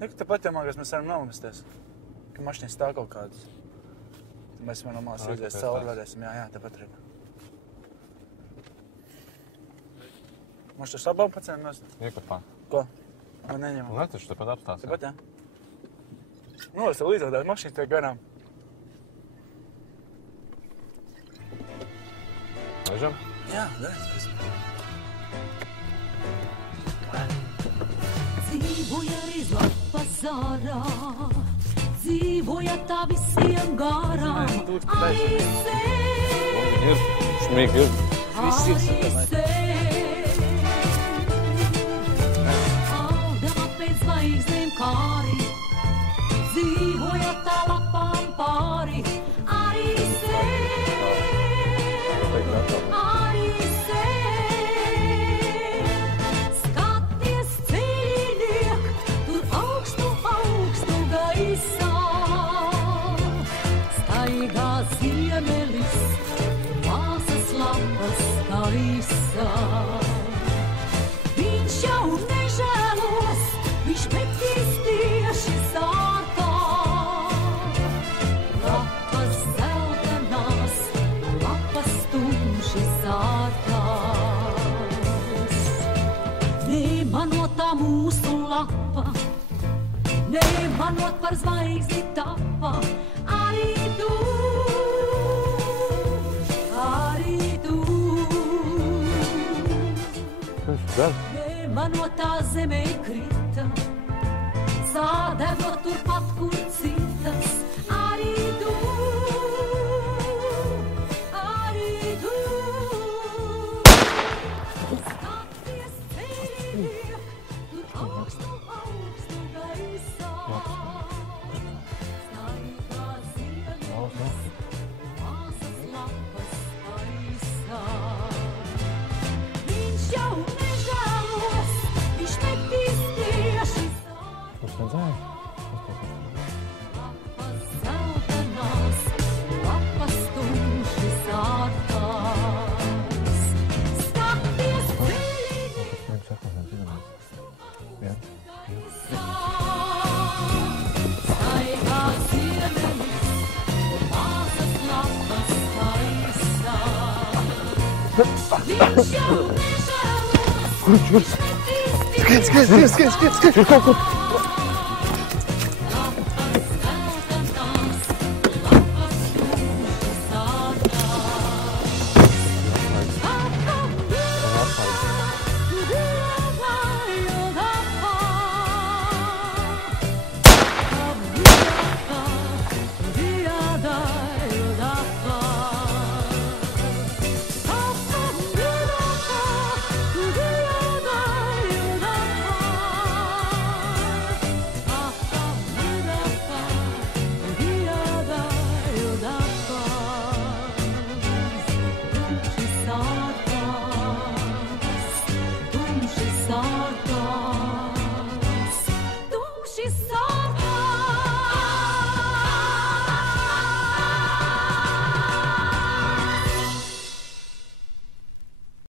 Nek, tepat jau mākās mēs varam nolamesties. Ka mašīnas stāv kaut kādas. Mēs varam nomās izies cauri varēsim. Jā, tepat arī. Mums tur sabām pacēm mēs? Iekopā. Ko? Vai neņemam? Ne, taču tepat apstāsim. Tepat, jā. Nu, es tev līdzādāt mašīnas tiek garām. Laižam? Jā, darīt. Dzīvoja arī Zlapa Zārā, dzīvoja tā visiem garām, arī sēd, Ir, šmīgi ir. arī sēd. Audama pēc zvaigznēm kāri, dzīvoja tā lapām pāri, arī sēd, arī sēd. Skaties cīniek, tur augstu gaisā, staigā ziemelis, māsas lapas gaisā. Viņš jau nežēlos, viņš metīs tieši sārtā. Lapas zeltenās, lapas tumši sārtās. Nemanotā mūsu lapa, nemanot par zvaigzni tapa, arī tu, arī tu. Nemanotā zemē krita, sādevot turpat, kur citas, arī tu, arī tu. Skaties cīniek, tur augstu gaisā, staigā ziemelis, māsas lapas gaisā. Viņš jau nežēlos, viņš metīs tieši sārtā. Lapas zeltenās, lapas tumši sārtās. Skaties cīniek, staigā ziemelis, māsas lapas gaisā. Viņš jau nežēlos, viņš metīs tieši Skriet! Tur kaut kur.